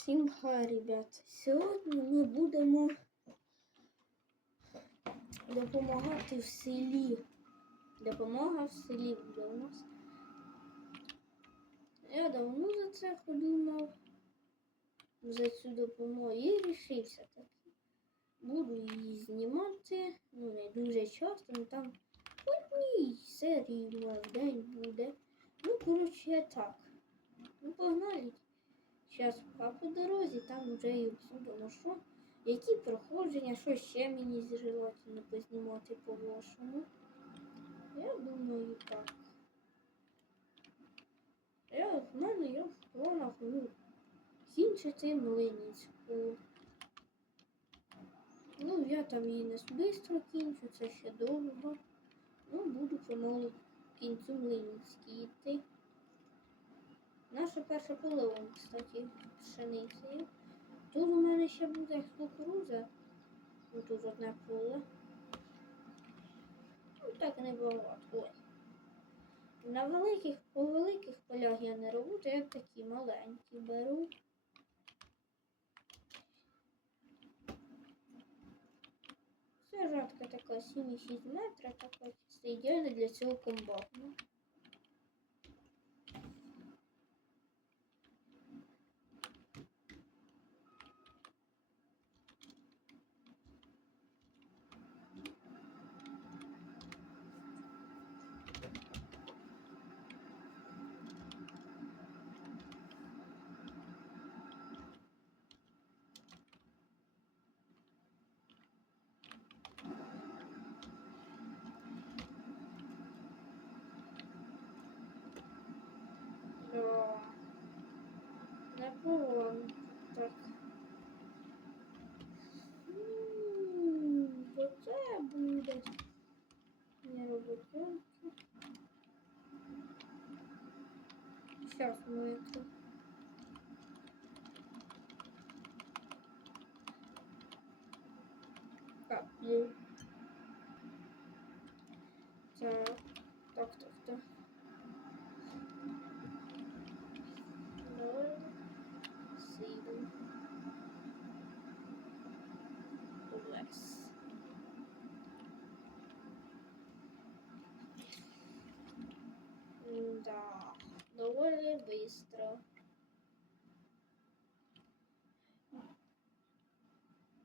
Всім хай, ребят. Сьогодні ми будемо допомагати в селі. Допомога в селі буде у нас. Я давно за це подумав. За цю допомогу і рішився таки. Буду її знімати. Ну, не дуже часто, але там одній серії у нас в день буде. Ну, коротше, так. Ну, погнали. Зараз а по дорозі там вже і обсудимо, що, які проходження, що ще мені желательно познімати по-вашому. Я думаю так. Я в мене я в планах ну, кінчити Млиницьку. Ну, я там її не швидко кінчу, це ще довго. Ну, буду помалу кінцю Млиницькій йти. Наша перша поле, вон, кстати, пшеницею. Тут у мене ще буде кукуруза. Ну, тут одне поле. Ну, так не багато. Ой. На великих, по великих полях я не роблю, то я такі маленькі беру. Це жатка така 7,6 метра, така ідеальна для цього комбату. 叫什么？Довольно быстро.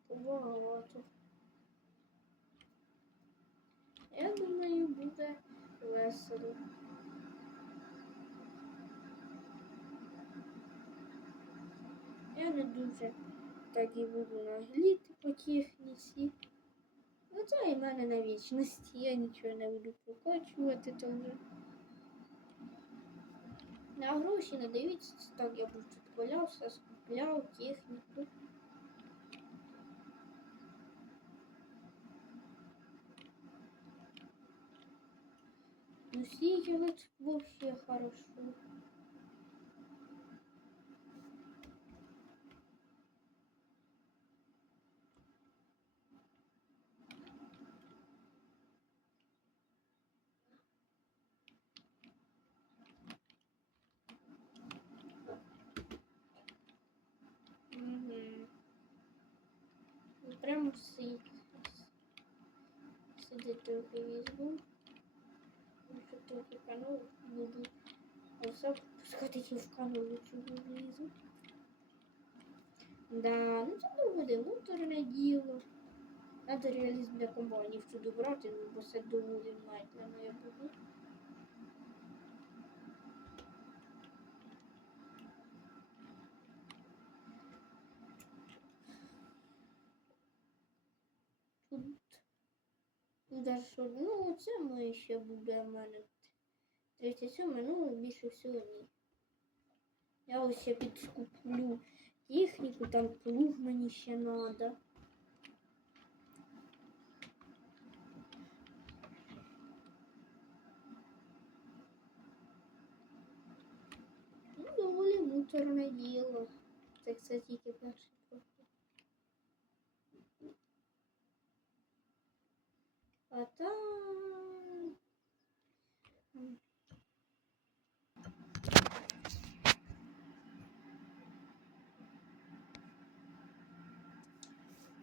Багато. Я думаю, буде весело. Я не дуже так і буду нагліти по техніці. Ну це і мене на вічності. Я нічого не буду прокачувати теж. На гроші не дивіться, так я тут валявся, скупляв техніку. Ну сіялить вообще хорошо. Трохи візьму. Ще трохи канал буду. А все пускати в канал цю влізу. Да, ну це не буде внутрішнє діло. Надо реалізм для комбайнів сюди брати, бо це доволі мать на буду. Тут, тут ну це моє ще буде в мене 37, ну більше всього ні. Я ось ще підскуплю техніку, там плуг мені ще надо. Ну, доволі муторне діло. Це, це тільки перший Потом...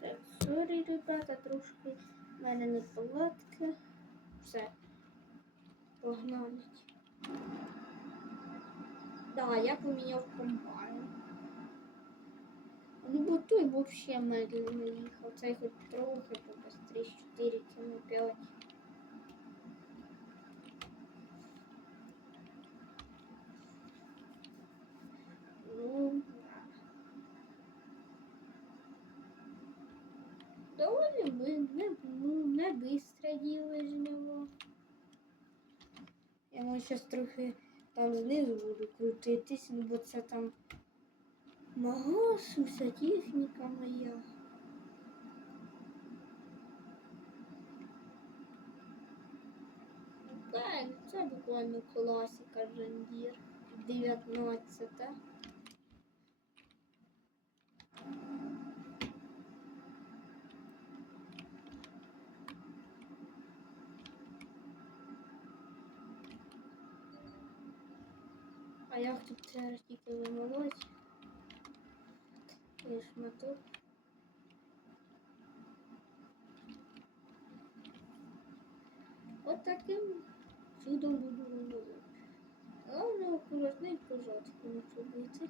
Так, сорі, ребята, трошки в мене не палатки. Все. Погнали. Да, я поміняв комбайн. Ну, бо той взагалі медленно їхав, цей хоч трохи побачив побыстрее, 4 км 5. Ну, доволі би, не, ну, не бистро діло з нього. Я може зараз трохи там знизу буду крутитись, ну бо це там магаз, уся техніка моя. Так, це буквально класика Жандір. 19. А як тут зараз тільки вимолоть? І шматок. От таким чудом буду вимолоть. Головне акуратненько жатку не зробити.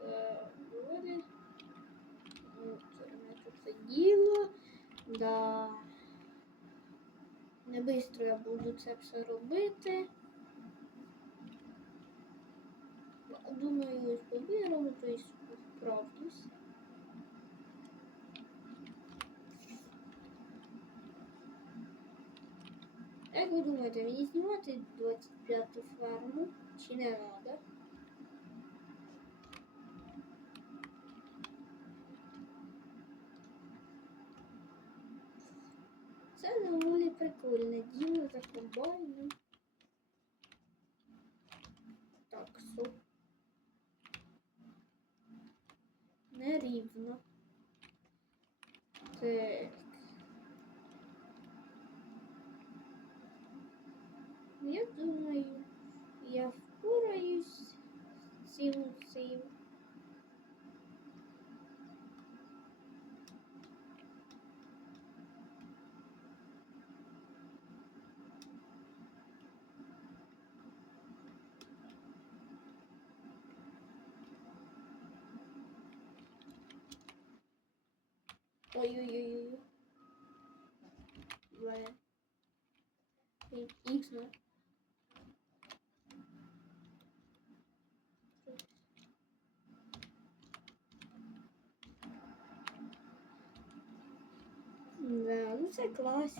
Да, вроде. Ну, діло. Да. Не бистро я буду це все робити. Думаю, ось побіром, то й справлюсь. Як ви думаєте, мені знімати 25-ту ферму чи не треба? Це доволі прикольне діло за комбайном. Так, стоп. Нерівно. Так. Я думаю, я впораюсь з цим цим. Ой-ой-ой-ой. Бля. Икс, ну. Да, ну це клас.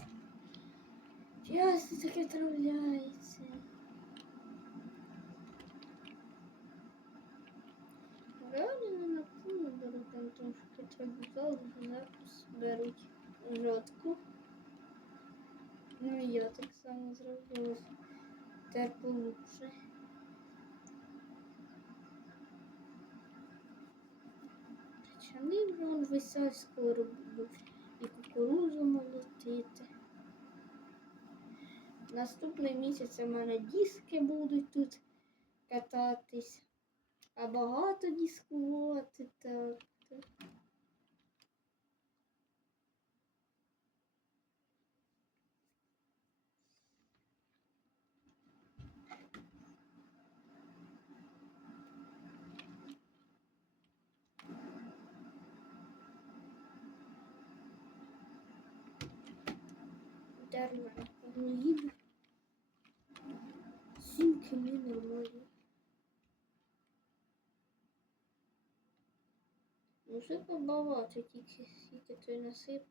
Часто таке трапляється. Реально не напевно беру там трошки трабузал, запис беруть жодку. Ну і я так само зробила. Терпу лучше. Чани вже он висять скоро буду і кукурузу молотити. Наступний місяць у мене диски будуть тут кататись. А багато дискувати так. Не їду. Сімки не нормально. Ну, сипа багато, тільки скільки той насипе.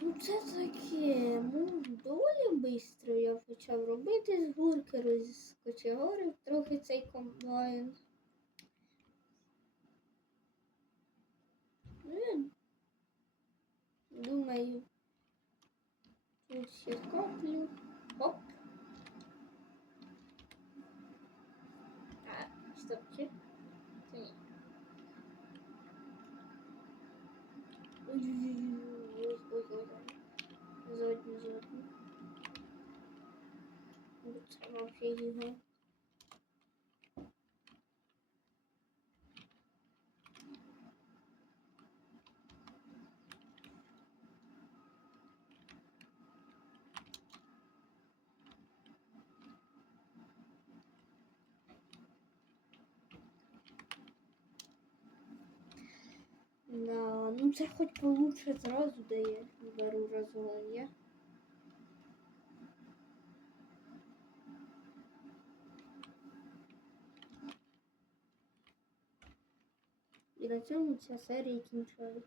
Ну це таке, ну доволі швидко я почав робити з горки, розкочегарив трохи цей комбайн. Думаю, тут все коплю. Оп. А, стопчик. Ой-ой-ой. Зодні, зодні. Це вообще його. Ну це хоч получше зразу дає. Беру розгон, я. І на цьому ця серія кінчається.